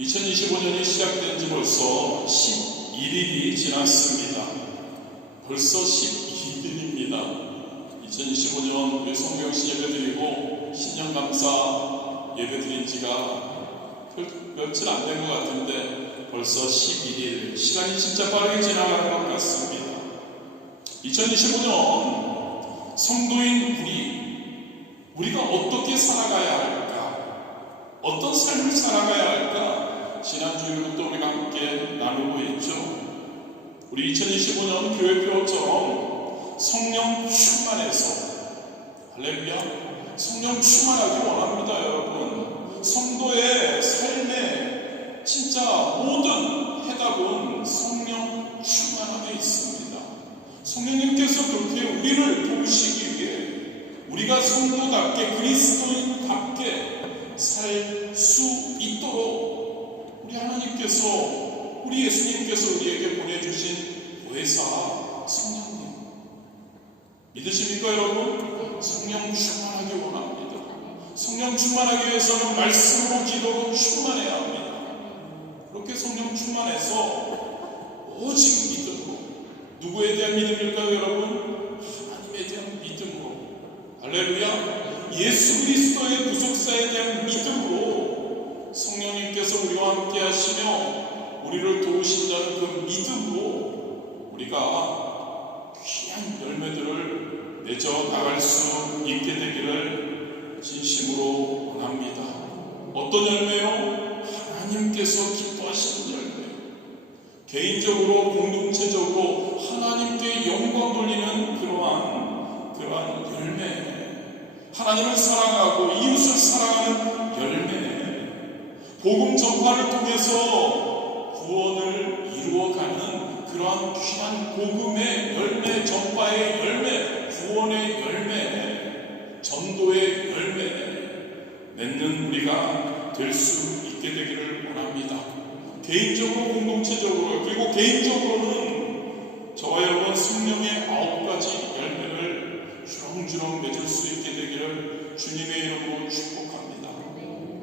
2025년이 시작된 지 벌써 11일이 지났습니다. 벌써 11일입니다. 2025년 우리 성경시 예배드리고 신년감사 예배드린 지가 며칠 안 된 것 같은데 벌써 11일, 시간이 진짜 빠르게 지나가는 것 같습니다. 2025년 성도인 우리가 어떻게 살아가야 할까? 어떤 삶을 살아가야 할까? 지난주에부터 우리가 함께 나누고 있죠. 우리 2025년 교회표처럼 성령 충만해서, 할렐루야, 성령 충만하기 원합니다. 여러분, 성도의 삶에 진짜 모든 해답은 성령 충만함에 있습니다. 성령님께서 그렇게 우리를 도우시기 위해 우리가 성도답게 그리스도인답게 살 수 있도록 우리 하나님께서, 우리 예수님께서 우리에게 보내주신 보혜사 성령님, 믿으십니까 여러분? 성령 충만하기 원합니다. 성령 충만하기 위해서는 말씀으로 기도로 충만해야 합니다. 그렇게 성령 충만해서 오직 믿음으로, 누구에 대한 믿음일까요 여러분? 하나님에 대한 믿음으로, 할렐루야, 예수 그리스도의 구속사에 대한 믿음으로 성령님께서 우리와 함께 하시며 우리를 도우신다는 그 믿음으로 우리가 귀한 열매들을 맺어 나갈 수 있게 되기를 진심으로 원합니다. 어떤 열매요? 하나님께서 기뻐하시는 열매, 개인적으로 공동체적으로 하나님께 영광 돌리는 그러한 열매, 하나님을 사랑하고 이웃을 사랑하는 열매, 복음 전파를 통해서 구원을 이루어가는 그러한 귀한 복음의 열매, 전파의 열매, 구원의 열매, 전도의 열매 맺는 우리가 될 수 있게 되기를 원합니다. 개인적으로, 공동체적으로, 그리고 개인적으로는 저와 여러분 성령의 9가지 열매를 주렁주렁 맺을 수 있게 되기를 주님의 이름으로 축복합니다.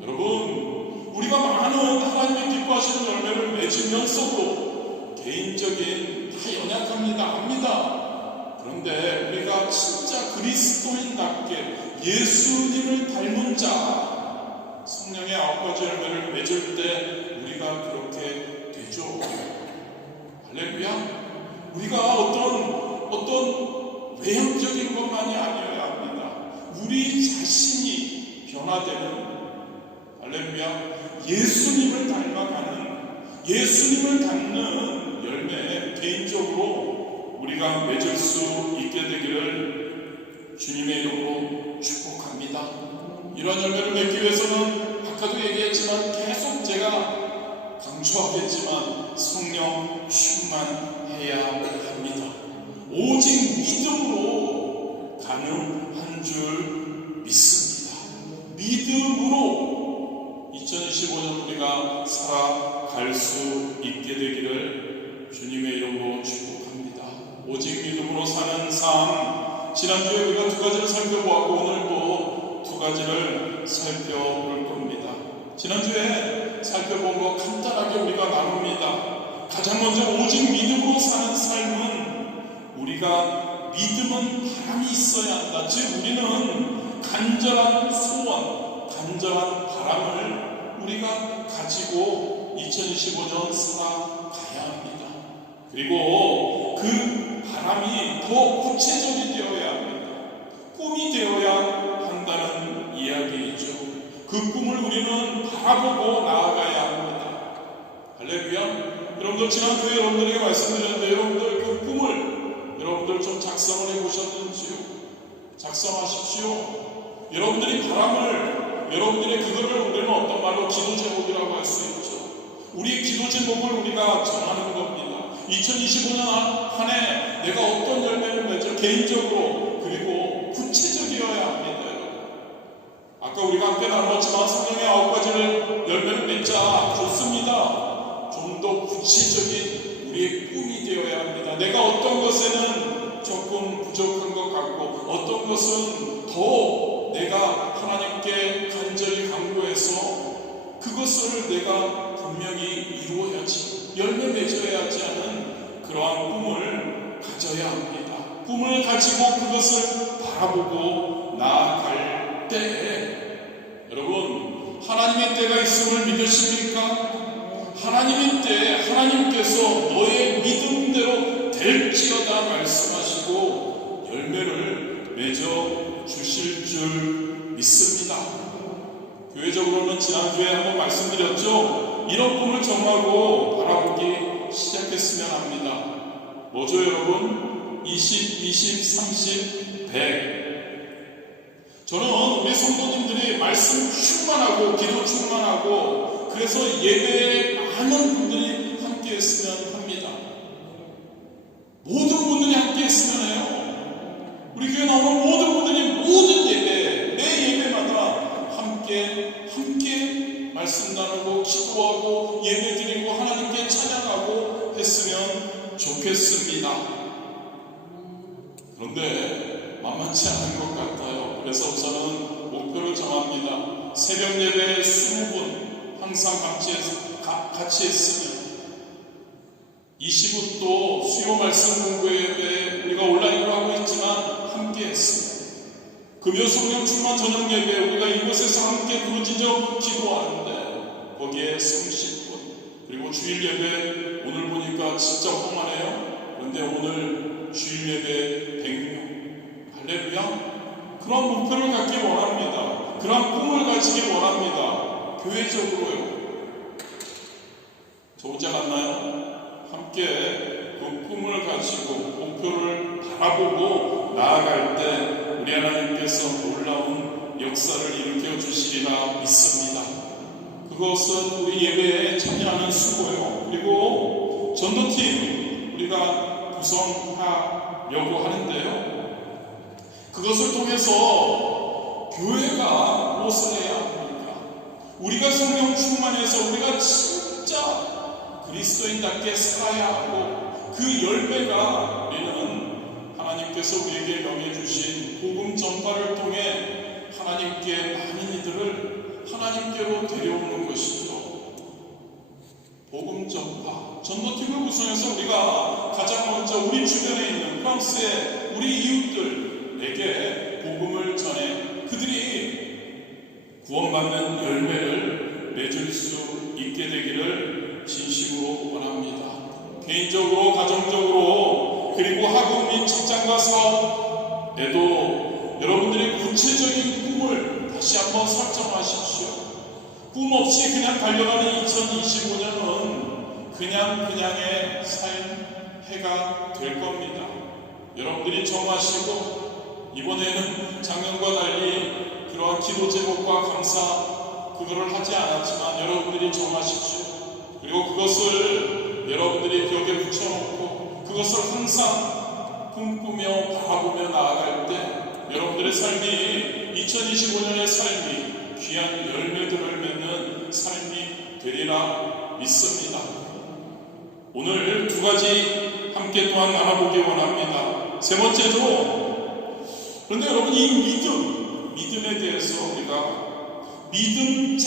여러분, 우리가 많은 하나님의 기뻐하시는 열매를 맺으면서도 개인적인 다 연약합니다. 압니다. 그런데 우리가 진짜 그리스도인답게 예수님을 닮은 자, 성령의 9가지 열매를 맺을 때 우리가 그렇게 되죠. 할렐루야. 우리가 어떤 외형적인 것만이 아니어야 합니다. 우리 자신이 변화되는, 할렐루야, 예수님을 닮아가는, 예수님을 닮는 열매, 개인적으로 우리가 맺을 수 있게 되기를 주님의 이름으로 축복합니다. 이러한 열매를 맺기 위해서는 아까도 얘기했지만 계속 제가 강조하겠지만 성령 충만해야 합니다. 오직 믿음으로 가능한 줄 믿습니다. 믿음으로 2025년 우리가 살아갈 수 있게 되기를 주님의 이름으로 축복합니다. 오직 믿음으로 사는 삶, 지난주에 우리가 2가지를 살펴보았고 오늘도 2가지를 살펴볼 겁니다. 지난주에 살펴본 거 간단하게 우리가 나눕니다. 가장 먼저 오직 믿음으로 사는 삶은 우리가 믿음은 바람이 있어야 한다. 즉 우리는 간절한 소원, 간절한 바람을 우리가 가지고 2025년 살아가야 합니다. 그리고 그 바람이 더 구체적이 되어야 합니다. 꿈이 되어야 한다는 이야기이죠. 그 꿈을 우리는 바라보고 나아가야 합니다. 할렐루야. 여러분들 지난주에 여러분들에게 말씀드렸는데 여러분들 그 꿈을 여러분들 좀 작성을 해보셨는지요? 작성하십시오. 여러분들이 바람을, 여러분들의 그거를 우리는 어떤 말로 기도 제목이라고 할 수 있죠. 우리의 기도 제목을 우리가 전하는 겁니다. 2025년 한 해 내가 어떤 열매를 맺어, 개인적으로 그리고 구체적이어야 합니다. 아까 우리가 함께 나눴지만 성령의 9가지를 열매를 맺자, 좋습니다. 좀 더 구체적인 우리의 꿈이 되어야 합니다. 내가 어떤 것에는 조금 부족한 것 같고 어떤 것은 더 내가 하나님께 간절히 간구해서 그것을 내가 분명히 이루어야지, 열매 맺어야 하지 않은 그러한 꿈을 가져야 합니다. 꿈을 가지고 그것을 바라보고 나아갈 때에 여러분, 하나님의 때가 있음을 믿으십니까? 하나님의 때 하나님께서 너의 믿음대로 될지어다 말씀하시고 열매를 맺어 주실 줄 믿습니다. 교회적으로는 지난주에 한번 말씀드렸죠. 이런 꿈을 정하고 바라보기 시작했으면 합니다. 뭐죠 여러분? 20, 20, 30, 100. 저는 우리 성도님들이 말씀 충만하고 기도 충만하고 그래서 예배에 많은 분들이 함께 했으면 합니다. 모든 분들이 함께 했으면 해요. 우리 교회 나오는 모든 분들이 모든 예배, 매 예배마다 함께 말씀 나누고 기도하고 예배드리고 하나님께 찬양하고 했으면 좋겠습니다. 그런데 만만치 않은 것 같아요. 그래서 저는 목표를 정합니다. 새벽 예배 20분 항상 같이 했으면 20분 또 수요 말씀 공부 예배 우리가 온라인으로 하고 있지만 함께 했으면 금요 성령 충만 저녁 예배 우리가 이곳에서 함께 부르짖어 기도하는데 거기에 30분 그리고 주일 예배 오늘 보니까 진짜 험하네요. 그런데 오늘 주일 예배 100명 할렐루야. 그런 목표를 갖기 원합니다. 그런 꿈을 가지기 원합니다. 교회적으로요. 저 혼자 갔나요? 함께 그 꿈을 가지고 목표를 바라보고 나아갈 때 우리 하나님께서 놀라운 역사를 일으켜 주시리라 믿습니다. 그것은 우리 예배에 참여하는 수고요. 그리고 전도팀 우리가 구성하려고 하는데요. 그것을 통해서 교회가 무엇을 해야 합니까? 우리가 성령 충만해서 우리가 진짜 그리스도인답게 살아야 하고 그 열매가 우리는 하나님께서 우리에게 명해주신 복음 전파를 통해 하나님께 많은 이들을 하나님께로 데려오는 것이죠. 복음 전파 전도팀을 구성해서 우리가 가장 먼저 우리 주변에 있는 프랑스의 우리 이웃들에게 복음을 전해 그들이 구원받는 열매를 맺을 수 있게 되기를 진심으로 원합니다. 개인적으로 가정적으로 그리고 학업 및 직장과 사업에도 여러분들이 구체적인 꿈을 다시 한번 설정하십시오. 꿈 없이 그냥 달려가는 2025년은 그냥의 삶 해가 될 겁니다. 여러분들이 정하시고 이번에는 작년과 달리 그러한 기도 제목과 감사 그거를 하지 않았지만 여러분들이 정하십시오. 그리고 그것을 여러분들이 벽에 붙여놓고 그것을 항상 꿈꾸며 바라보며 나아갈 때 여러분들의 삶이 2025년의 삶이 귀한 열매들을 맺는 삶이 되리라 믿습니다. 오늘 두 가지 함께 또한 나눠보기 원합니다. 세 번째로 그런데 여러분 이 믿음에 대해서 우리가 믿음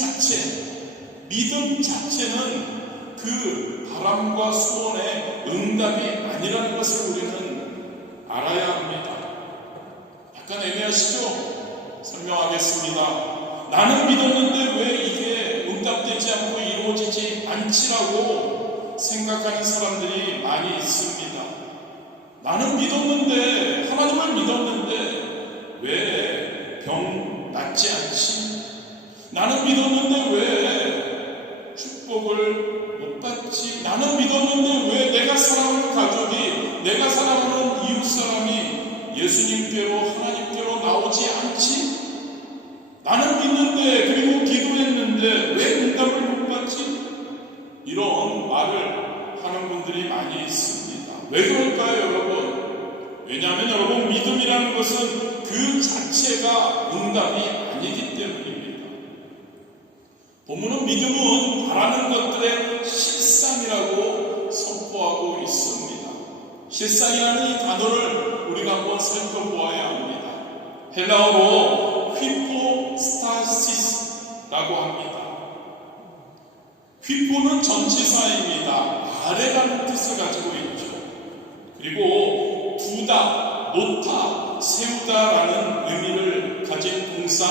자체는 그 바람과 소원의 응답이 아니라는 것을 우리는 알아야 합니다. 약간 애매하시죠? 설명하겠습니다. 나는 믿었는데 왜 이게 응답되지 않고 이루어지지 않지라고 생각하는 사람들이 많이 있습니다. 나는 믿었는데 하나님을 믿었는데 왜 병 낫지 않지? 나는 믿었는데 왜 축복을 못 받지? 나는 믿었는데 왜 내가 사랑하는 가족이 내가 사랑하는 이웃 사람이 예수님께로 하나님께로 나오지 않지? 나는 믿는데 그리고 기도했는데 왜 응답을 못 받지? 이런 말을 하는 분들이 많이 있습니다. 왜 그럴까요 여러분? 왜냐하면 여러분 믿음이라는 것은 그 자체가 응답이 아니기 때문입니다. 본문은 믿음은 바라는 것들의 실상이라고 선포하고 있습니다. 실상이라는 이 단어를 우리가 한번 살펴보아야 합니다. 헬라어로 휘포스타시스라고 합니다. 휘포는 전치사입니다. 아래라는 뜻을 가지고 있죠. 그리고 두다, 놓다, 세우다라는 의미를 가진 동사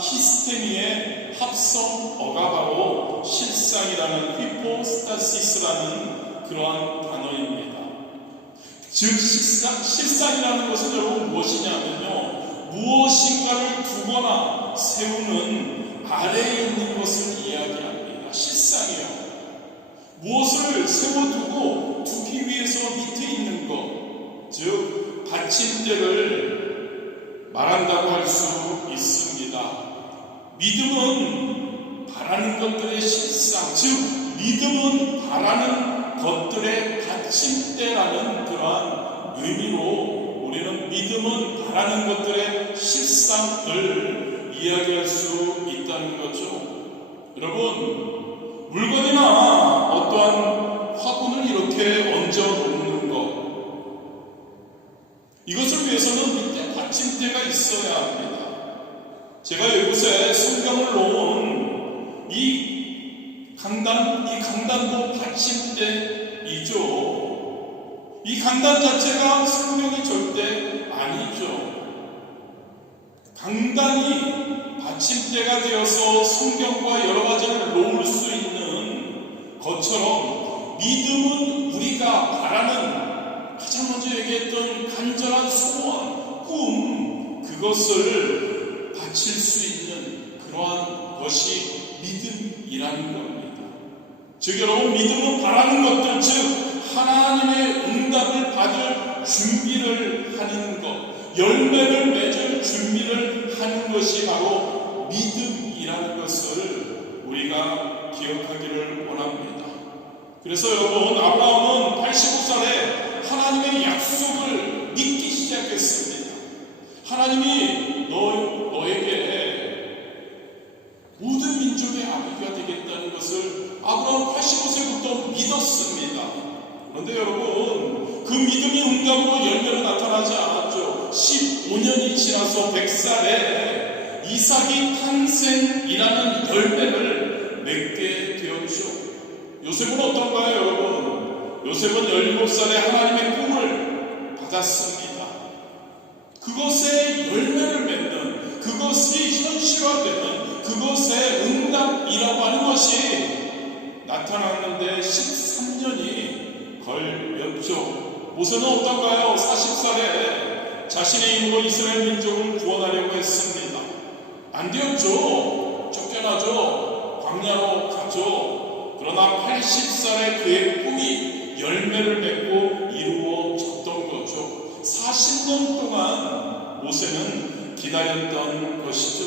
히스테미의 합성어가 바로 실상이라는 휘포스타시스라는 그러한 단어입니다. 즉 실상이라는 것은 여러분 무엇이냐면요, 무엇인가를 두거나 세우는 아래에 있는 것을 이야기합니다. 실상이요, 무엇을 세워두고 두기 위해서 밑에 있는 것, 즉 받침대를 말한다고 할 수 있습니다. 믿음은 바라는 것들의 실상, 즉 믿음은 바라는 것들의 받침대라는 그러한 의미로 우리는 믿음은 바라는 것들의 실상을 이야기할 수 있다는 거죠. 여러분, 물건이나 어떠한 화분을 이렇게 얹어 놓는 것, 이것을 위해서는 밑에 받침대가 있어야 합니다. 제가 이곳에 성경을 놓은 이 강단도 받침대이죠. 이 강단 자체가 성경이 절대 아니죠. 강단이 받침대가 되어서 성경과 여러 가지를 놓을 수 있는 것처럼 믿음은 우리가 바라는, 가장 먼저 얘기했던 간절한 소원, 꿈, 그것을 바칠 수 있는 그러한 것이 믿음이라는 겁니다. 즉 여러분, 믿음은 바라는 것들, 즉 하나님의 응답을 받을 준비를 하는 것, 열매를 맺을 준비를 하는 것이 바로 믿음이라는 것을 우리가 기억하기를 원합니다. 그래서 여러분, 아브라함은 85살에 하나님의 약속을 믿기 시작했습니다. 하나님이 너에게 모든 민족의 아비가 되겠다는 것을 아브라함 85세부터 믿었습니다. 그런데 여러분, 그 믿음이 응답으로 열매로 나타나지 않았죠. 15년이 지나서 100살에 이삭이 탄생이라는 열매를 맺게 되었죠. 요셉은 어떤가요, 여러분? 요셉은 17살에 하나님의 꿈을 받았습니다. 그것의 열매를 맺는, 그것이 현실화되는, 그것의 응답이라고 하는 것이 나타났는데 13년이 걸렸죠. 모세는 어떤가요? 40살에 자신의 힘으로 이스라엘 민족을 구원하려고 했습니다. 안 되었죠. 쫓겨나죠. 광야로 가죠. 그러나 80살에 그의 꿈이 열매를 맺고 이루어졌던 거죠. 40년 동안 모세는 기다렸던 것이죠.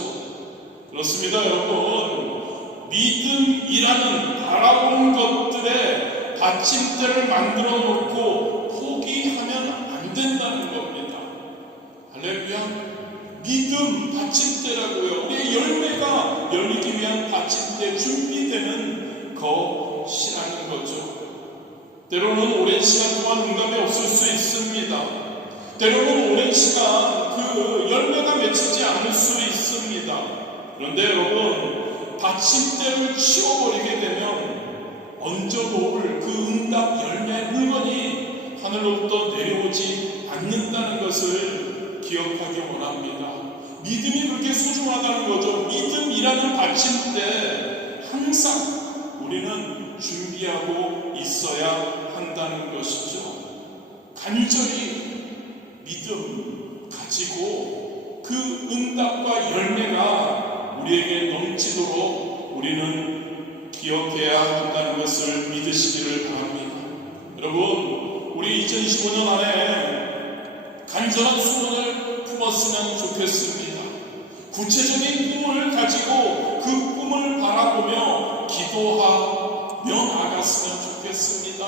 그렇습니다, 여러분. 믿음이라는 바라본 것들의 받침대를 만들어 놓고 포기하면 안 된다는 겁니다. 할렐루야. 믿음 받침대라고요. 우리의 열매가 열리기 위한 받침대, 준비되는 것이라는 거죠. 때로는 오랜 시간 동안 응답이 없을 수 있습니다. 때로는 오랜 시간 그 열매가 맺히지 않을 수 있습니다. 그런데 여러분, 받침대를 치워버리게 되면 얹어놓을 그 응답 열매 물건이 하늘로부터 내려오지 않는다는 것을 기억하기 원합니다. 믿음이 그렇게 소중하다는 거죠. 믿음이라는 받침대 항상 우리는 준비하고 있어야 한다는 것이죠. 간절히 믿음 가지고 그 응답과 열매가 우리에게 넘치도록 우리는 기억해야 한다는 것을 믿으시기를 바랍니다. 여러분, 우리 2025년 안에 간절한 소원을 품었으면 좋겠습니다. 구체적인 꿈을 가지고 그 꿈을 바라보며 기도하며 나갔으면 좋겠습니다.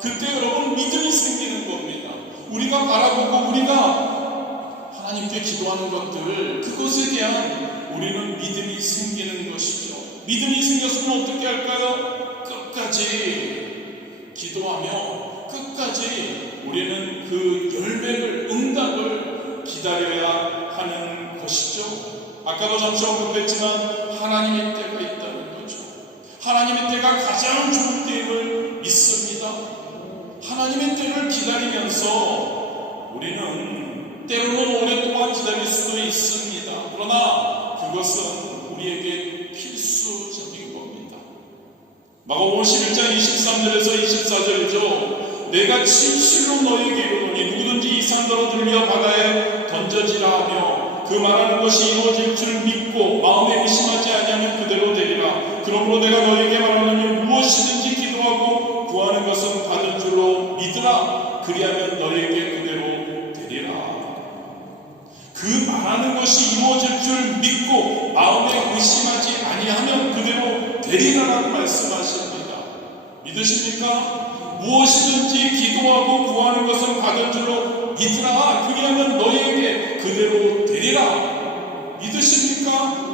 그때 여러분, 믿음이 생기는 겁니다. 우리가 바라보고 우리가 하나님께 기도하는 것들, 그것에 대한 우리는 믿음이 생기는 것이죠. 믿음이 생겼으면 어떻게 할까요? 끝까지 기도하며 끝까지 우리는 그 열매를, 응답을 기다려야 하는 것이죠. 아까도 잠시 언급했지만 하나님의 때가 있다는 거죠. 하나님의 때가 가장 좋은 때임을 믿습니다. 하나님의 때를 기다리면서 우리는 때로는 오랫동안 기다릴 수도 있습니다. 그러나 그것은 우리에게 필수적인 겁니다. 마가복음 11장 23절에서 24절이죠. 내가 진실로 너에게 이르노니 누구든지 이 산더러 들려 바다에 던져지라 하며 그 말하는 것이 이루어질 줄 믿고 마음에 의심하지 아니하면 그대로 되리라. 그러므로 내가 너에게 말하노니 무엇이든지 기도하고 구하는 것은 받을 줄로 믿으라. 그리하면 너에게 그대로 되리라. 그 말하는 것이 이루어질 줄 믿고 마음에 의심하지 아니하면 그대로 되리라라고 말씀하십니다. 믿으십니까? 무엇이든지 기도하고 구하는 것은 받을 줄로 믿으라. 그리하면 너에게 그대로 되리라. 믿으십니까?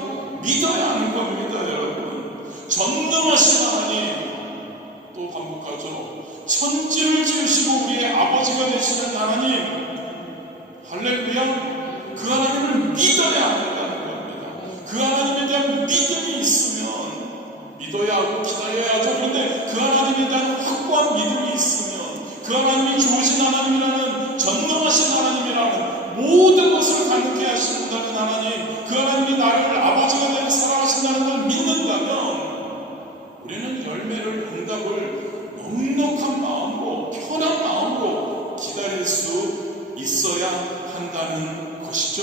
믿어야 하는 겁니다, 여러분. 전능하신 하나님, 또 반복하죠. 천지를 지으시고 우리의 아버지가 되시는 하나님, 할렐루야. 그 하나님을 믿어야 한다는 겁니다. 그 하나님에 대한 믿음이 있으면 믿어야 하고 기다려야 하죠. 그런데 그 하나님에 대한 확고한 믿음이 있으면 그 하나님이 좋으신 하나님이라는, 전능하신 하나님이라는, 모든 것을 가능케 하신다는 하나님, 그 하나님이 나를 아버지가 되어 살아가신다는 걸 믿는다면 우리는 열매를, 응답을 넉넉한 마음으로, 편한 마음으로 기다릴 수 있어야 한다는 것이죠.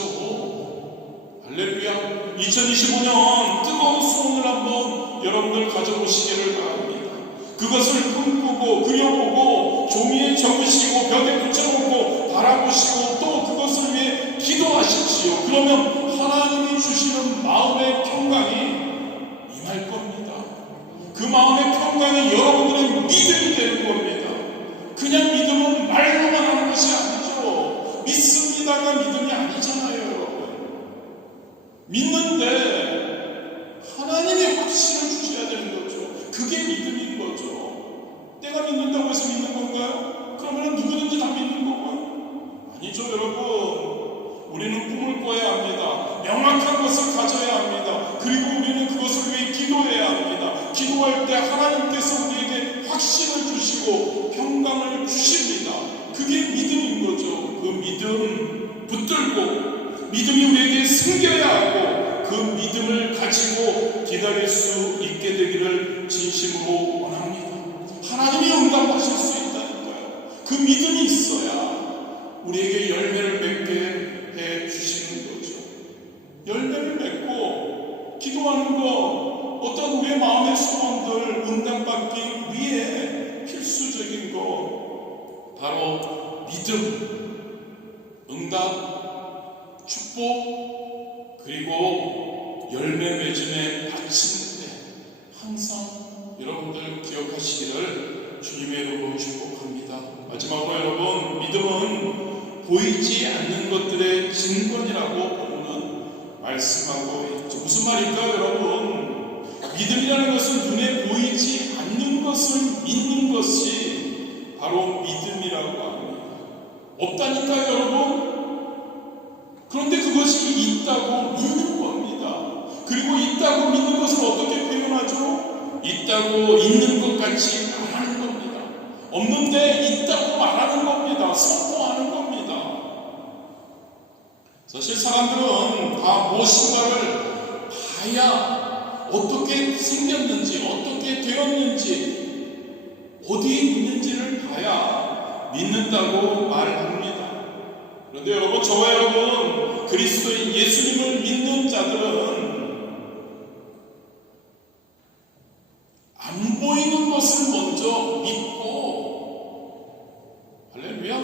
할렐루야. 2025년 뜨거운 소원을 한번 여러분들 가져보시기를 바랍니다. 그것을 꿈꾸고 그려보고 종이에 적으시고 벽에 붙여놓고 바라보시고 또 그것을 위해 기도하십시오. 그러면 하나님이 주시는 마음의 평강이 임할 겁니다. 그 마음의 평강이 여러분들의 믿음이 되는 겁니다. 그냥 믿음은 말로만 하는 것이 아니죠. 믿습니다가 믿음이 아니잖아요, 여러분. 믿는데 하나님의 확신을 주셔야 되는 거죠. 그게 믿음인 거죠. 내가 믿는다고 해서 믿는 건가요? 그러면 누구든지 다 믿는 건가요? 아니죠, 여러분. 우리는 꿈을 꿔야 합니다. 명확한 것을 가져야 합니다. 그리고 우리는 그것을 위해 기도해야 합니다. 기도할 때 하나님께서 우리에게 확신을 주시고 평강을 주십니다. 그게 믿음인 거죠. 그 믿음 붙들고 믿음이 우리에게 생겨야 하고 그 믿음을 가지고 기다릴 수 있게 되기를 진심으로 원합니다. 하나님이 응답하실 수 있다니까요. 그 믿음이 있어야 우리에게 열매를 맺게 해 주시는 거죠. 열매를 맺고 기도하는 것, 어떤 우리의 마음의 소원들 응답받기 위해 필수적인 것, 바로 믿음, 응답, 축복, 그리고 열매 맺음의 받침대, 항상 여러분들 기억하시기를 주님의 이름으로 축복합니다. 마지막으로 여러분, 믿음은 보이지 않는 것들의 증거이라고 본문은 말씀하고 있죠. 무슨 말일까요, 여러분? 믿음이라는 것은 눈에 보이지 않는 것을 믿는 것이 바로 믿음이라고 합니다. 없다니까요, 여러분? 그런데 그것이 있다고 믿는 겁니다. 그리고 있다고 믿는 것을 어떻게 표현하죠? 있다고 있는 것 같이 말하는 겁니다. 없는데 있다고 말하는 겁니다. 선포하는 겁니다. 사실 사람들은 다 무엇인가를 봐야 어떻게 생겼는지, 어떻게 되었는지, 어디에 있는지를 봐야 믿는다고 말합니다. 그런데 여러분, 저와 여러분, 그리스도인 예수님을 믿는 자들은 안 보이는 것을 먼저 믿고, 할렐루야,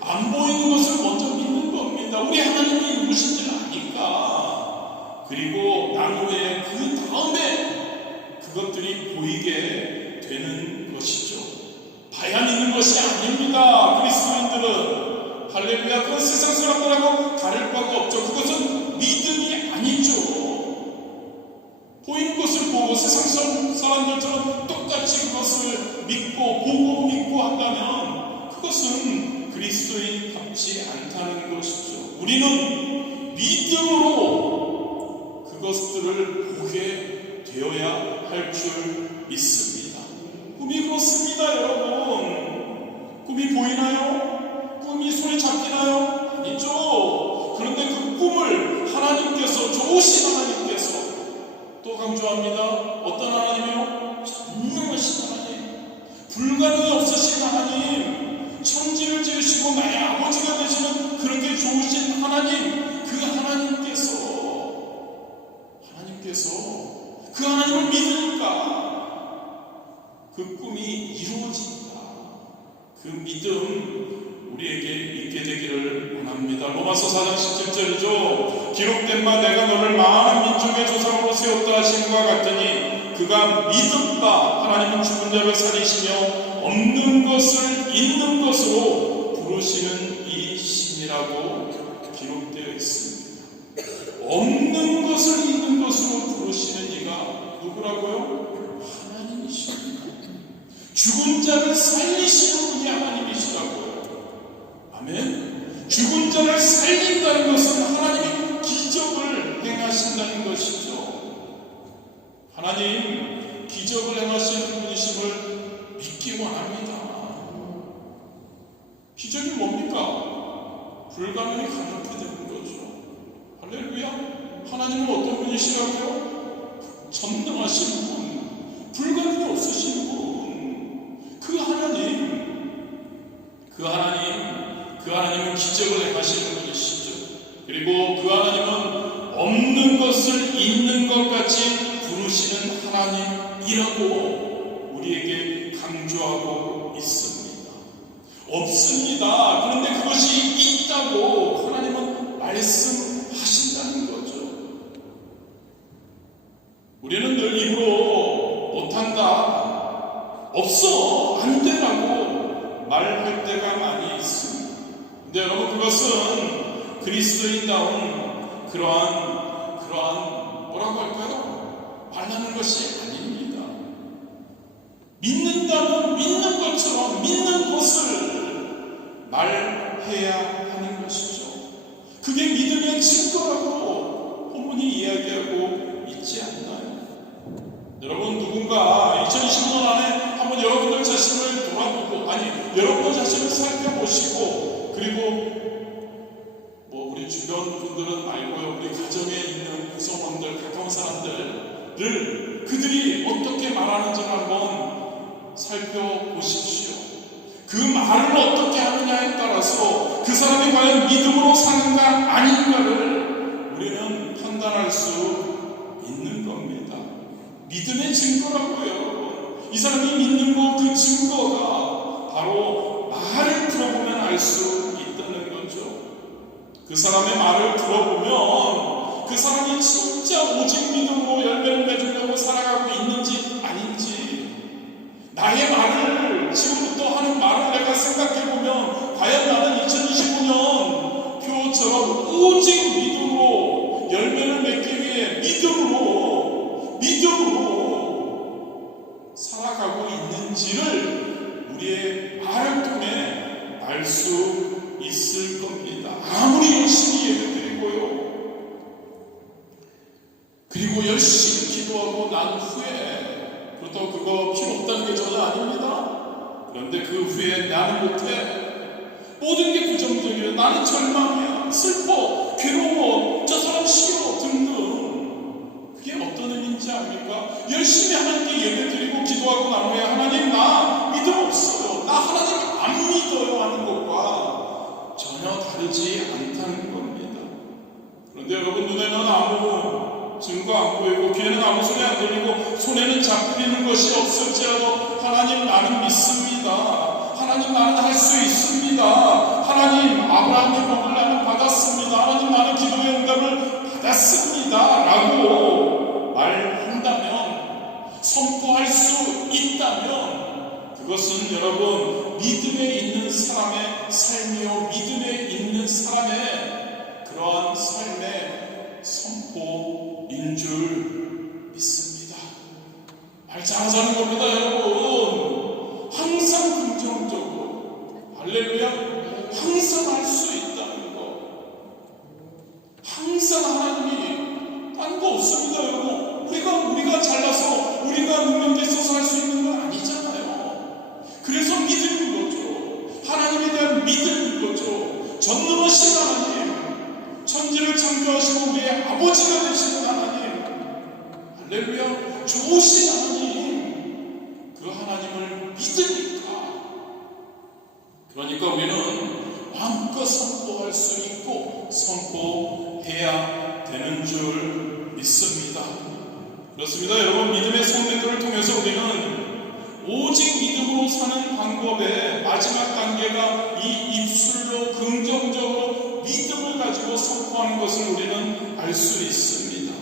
안 보이는 것을 먼저 믿는 겁니다. 우리 하나님이 누구신지를 아니까. 그리고 난 후에 그 다음에 그것들이 보이게 되는 것이죠. 봐야 믿는 것이 아닙니다. 그리스도인들은. 할렐루야. 그건 세상 사람들하고 다를 바가 없죠. 그것은 믿음이 아니죠. 보이는 것을 보고 세상 사람들처럼 똑같이 그것을 믿고 보고 믿고 한다면 그것은 그리스도인답지 않다는 것이죠. 우리는 믿음으로 그것들을 보게 되어야 할 줄 있습니다. 꿈이 그렇습니다, 여러분. 꿈이 보이나요? 꿈이 손에 잡히나요? 아니죠. 그런데 그 꿈을 하나님께서, 좋으신 하나님께서 또 강조합니다. 어떤 하나님이요? 전능하신 하나님, 불가능이 없으신 하나님, 천지를 지으시고 나의 아버지가 되시는 그렇게 좋으신 하나님, 그 하나님께서 그 하나님을 믿으니까 그 꿈이 이루어진다. 그 믿음 우리에게 있게 되기를 원합니다. 로마서 4장 17절이죠. 기록된 바 내가 너를 많은 민족의 조상으로 세웠다 하심과 같으니 그가 믿은 바 하나님은 죽은 자를 살리시며 없는 것을 있는 것으로 부르시는 이심이라고 기록되어 있습니다. 없는 것을 있는 것으로 부르시는 이가 누구라고요? 하나님이십니다. 죽은 자를 살리시는 분이 하나님이시라고요. 아멘. 죽은 자를 살린다는 것은 하나님이 기적을 행하신다는 것이죠. 하나님 기적을 행하시는 분이심을 믿기 원합니다. 기적이 뭡니까? 불가능이 가능하게 되는 거죠. 할렐루야. 하나님은 어떤 분이시라고요? 전능하신 분, 불가능이 없으신 분. 그 하나님은 기적을 행하시는 분이시죠. 그리고 그 하나님은 없는 것을 있는 것 같이 부르시는 하나님이라고 우리에게 강조하고 있습니다. 없습니다. 그런데 그것이 있다고 하나님은 말씀하신다는 거죠. 우리는 늘 입으로 못한다, 없어, 안 되라고 말할 때가 많이 있습니다. 근데 여러분, 그것은 그리스도인다운 그러한 뭐라고 할까요? 말하는 것이 아닙니다. 믿는다면 믿는 것처럼 믿는 것을 말해야 하는 것이죠. 그게 믿음의 증거라고 본문이 이야기하고 있지 않나요? 여러분, 누군가 2025년 안에 한번 여러분들 자신을 돌아보고, 여러분 자신을 살펴보시고, 그리고 우리 주변 분들은 말고요, 우리 가정에 있는 구성원들, 가까운 사람들을 그들이 어떻게 말하는지를 한번 살펴보십시오. 그 말을 어떻게 하느냐에 따라서 그 사람이 과연 믿음으로 사는가 아닌가를 우리는 판단할 수 있는 겁니다. 믿음의 증거라고요. 이 사람이 믿는 그 증거가 바로 말을 들어보면 알 수 있다는 거죠. 그 사람의 말을 들어보면 그 사람이 진짜 오직 믿음으로 열매를 맺으려고 살아가고 있는지 아닌지, 나의 말을, 지금부터 하는 말을 내가 생각해보면 과연 나는 2025년 표처럼 오직 믿음으로 열매를 맺기 위해 믿음으로 살아가고 있는지를 우리의 말을 통해 알 수 있을 겁니다. 아무리 열심히 예배드리고요, 그리고 열심히 기도하고 난 후에, 그렇다고 그거 필요 없다는 게 전혀 아닙니다. 그런데 그 후에 나는 못해, 모든 게 부정적이에요, 나는 절망이야, 슬퍼, 괴로워, 저 사람 싫어 등등, 그게 어떤 의미인지 압니까? 열심히 하나님께 예배드리고 기도하고 난 후에 하나님 나 믿음 없어요, 나 하나님 안 믿어요 하는 것과 전혀 다르지 않다는 겁니다. 그런데 여러분, 눈에는 아무 증거 안 보이고 귀에는 아무 소리 안 들리고 손에는 잡히는 것이 없을지라도 하나님 나는 믿습니다, 하나님 나는 할 수 있습니다, 하나님 아브라함의 복을 나는 받았습니다, 하나님 나는 기도의 응답을 받았습니다 라고 말한다면, 선포할 수 있다면, 그것은 여러분 믿음에 있는 사람의 삶이요, 믿음에 있는 사람의 그러한 삶의 선포인 줄 믿습니다. 말 잘하자는 겁니다, 여러분. 항상 긍정적으로, 할렐루야, 항상 할 수 있다는 것, 항상 하나님이 딴 거 없습니다, 여러분. 우리가 잘나서 우리가 능력이 있어서 할 그러니까 우리는 마음껏 선포할 수 있고 선포해야 되는 줄 믿습니다. 그렇습니다. 여러분, 믿음의 성례들을 통해서 우리는 오직 믿음으로 사는 방법의 마지막 단계가 이 입술로 긍정적으로 믿음을 가지고 선포하는 것을 우리는 알 수 있습니다.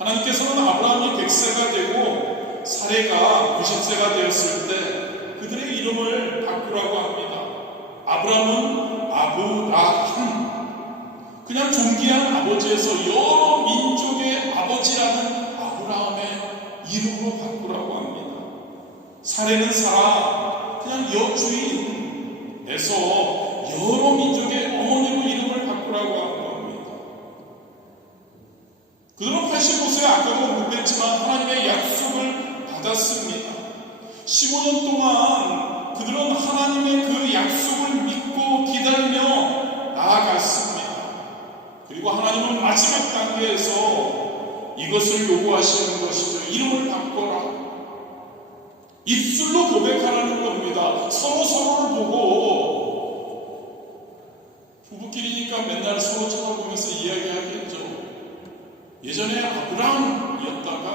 하나님께서는 아브라함이 100세가 되고 사레가 90세가 되었을 때 그들의 이름을 바꾸라고 합니다. 아브라함은 아브라함, 그냥 존귀한 아버지에서 여러 민족의 아버지라는 아브라함의 이름으로 바꾸라고 합니다. 사레는 사라, 그냥 여주인에서 여러 민족의 어머니로 이름을 바꾸라고 합니다. 그들은 85세에 아까도 언급했지만 하나님의 약속을 받았습니다. 15년 동안 그들은 하나님의 그 약속을 믿고 기다리며 나아갔습니다. 그리고 하나님은 마지막 단계에서 이것을 요구하시는 것이죠. 이름을 바꿔라. 입술로 고백하라는 겁니다. 서로를 보고, 부부끼리니까 맨날 서로 쳐다보면서 이야기하겠죠. 예전에 아브라함이었다가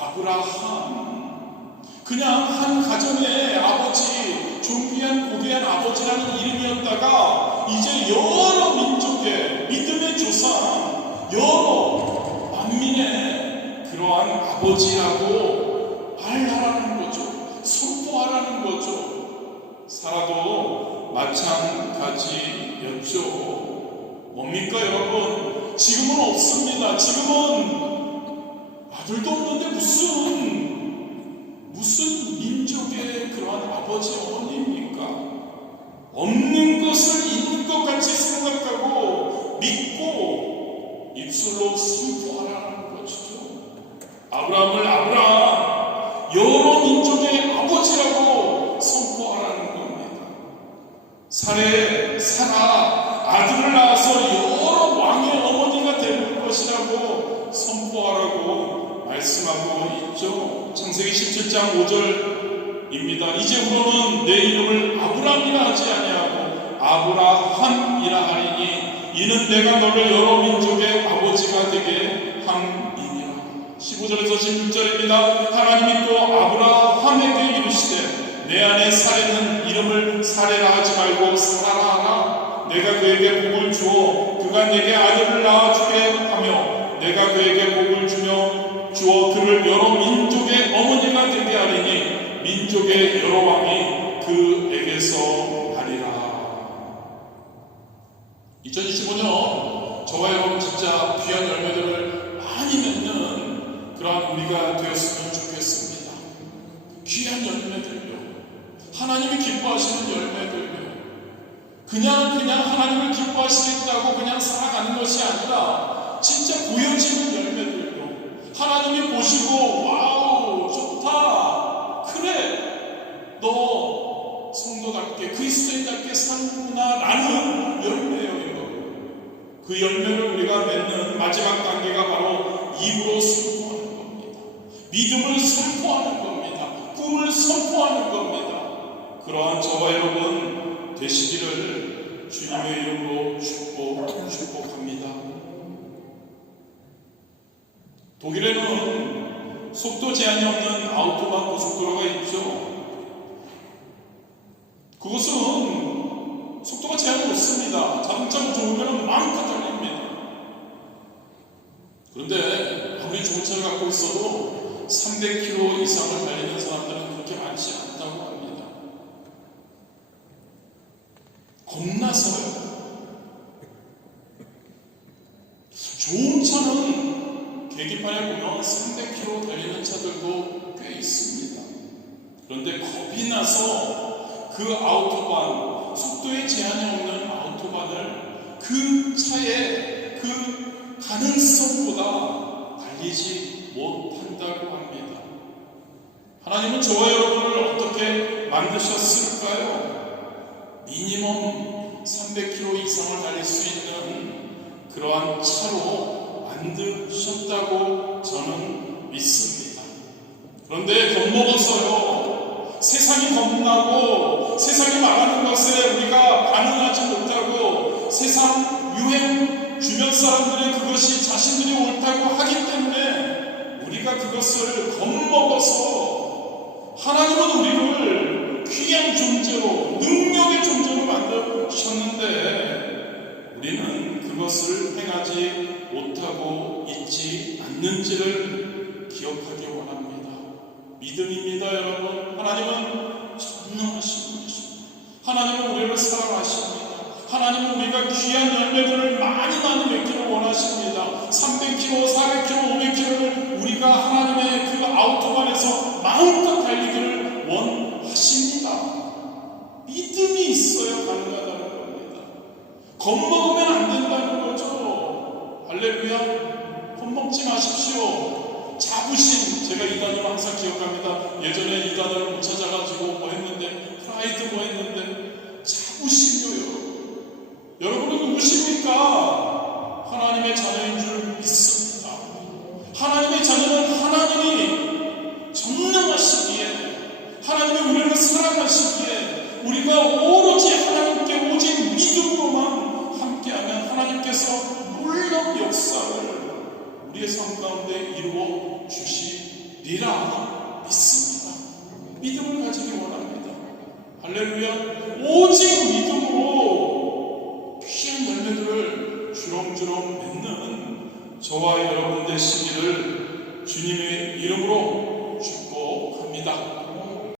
아브라함, 그냥 한 가정의 아버지, 존귀한 고귀한 아버지라는 이름이었다가 이제 여러 민족의 믿음의 조상, 여러 만민의 그러한 아버지라고 말하라는 거죠. 선포하라는 거죠. 사라도 마찬가지였죠. 뭡니까 여러분? 지금은 없습니다. 지금은 아들도 없는데 무슨 민족의 그러한 아버지 어머니입니까? 없는 것을 있는 것 같이 생각하고 믿고 입술로 선포하라는 것이죠. 아브라함을 아브라함, 여러 민족의 아버지라고 선포하라는 겁니다. 사레, 사라, 아들을 낳아서 여러 왕의 어머니가 될 것이라고 선포하라고 말씀하고 있죠. 창세기 17장 5절입니다. 이제부로는 내 이름을 아브람이라 하지 아니하고 아브라함이라 하리니 이는 내가 너를 여러 민족의 아버지가 되게 함이니라. 15절에서 16절입니다. 하나님이 또 아브라함에게 이르시되 내 아내 사레는 이름을 사레라 하지 말고 사라라 하라. 내가 그에게 복을 주어 그가 내게 아들을 낳아주게 하며 내가 그에게 복을 주어 그를 여러 민족의 어머니가 되게 하리니 민족의 여러 왕이 그에게서 하리라. 2025년 저와 여러분 진짜 귀한 열매들을 많이 맺는 그러한 우리가 되었으면 좋겠습니다. 귀한 열매들요, 하나님이 기뻐하시는 열매들요, 그냥 하나님을 기뻐하시겠다고 그냥 살아가는 것이 아니라 진짜 보여지는 열매들요, 하나님이 보시고 와우 좋다, 그래 너 성도답게 그리스도인답게 사는구나 라는 열매예요. 그 열매를 우리가 맺는 마지막 단계가 바로 입으로 선포하는 겁니다. 믿음을 선포하는 겁니다. 꿈을 선포하는 겁니다. 그러한 저와 여러분 되시기를 주님의 이름으로 축복합니다. 독일에는 속도 제한이 없는 아우토반 고속도로가 있죠. 그것은 속도가 제한이 없습니다. 자동차가 좋으면 마음껏 달립니다. 그런데 아무리 좋은 차를 갖고 있어도 300km 이상을 달리는 사람들은 그렇게 많지 않다고 합니다. 겁나서요. 좋은 차는 계기판에 보면 300km 달리는 차들도 꽤 있습니다. 그런데 겁이 나서 그 아우토반, 속도에 제한이 없는 아우토반을 그 차의 그 가능성보다 달리지 못한다고 합니다. 하나님은 저와 여러분을 어떻게 만드셨을까요? 미니멈 300km 이상을 달릴 수 있는 그러한 차로 만드셨다고 저는 믿습니다. 그런데 겁먹어서요, 세상이 겁나고 세상이 말하는 것에 우리가 반응하지 못하고 세상 유행 주변 사람들의 그것이 자신들이 옳다고 하기 때문에 우리가 그것을 겁먹어서 하나님은 우리를 귀한 존재로 능력의 존재로 만드셨는데 우리는 그것을 행하지 못하고 있지 않는지를 기억하기 원합니다. 믿음입니다, 여러분. 하나님은 전능하신 분이십니다. 하나님은 우리를 사랑하십니다. 하나님은 우리가 귀한 열매들을 많이 맺기를 원하십니다. 300km, 400km, 500km를 우리가 하나님의 그 아우토반에서 마음껏 달리기를 원하십니다. 믿음이 있어야 가능하다는 겁니다. 겁먹으면 안 된다는 거죠. 할렐루야. 겁먹지 마십시오. 자부심, 제가 이 단어를 항상 기억합니다. 예전에 이 단어를 못 찾아가지고 뭐 했는데, 프라이드 뭐 했는데, 자부심이요. 여러분은 누구십니까? 하나님의 자녀인 줄 믿습니다. 하나님의 자녀는 하나님이 전능하시기에, 하나님이 우리를 사랑하시기에, 우리가 오로지 하나님께 오직 믿음으로만 함께하면 하나님께서 놀라운 역사를 우리의 삶 가운데 이루어 주시리라 믿습니다. 믿음을 가지기 원합니다. 할렐루야. 오직 믿음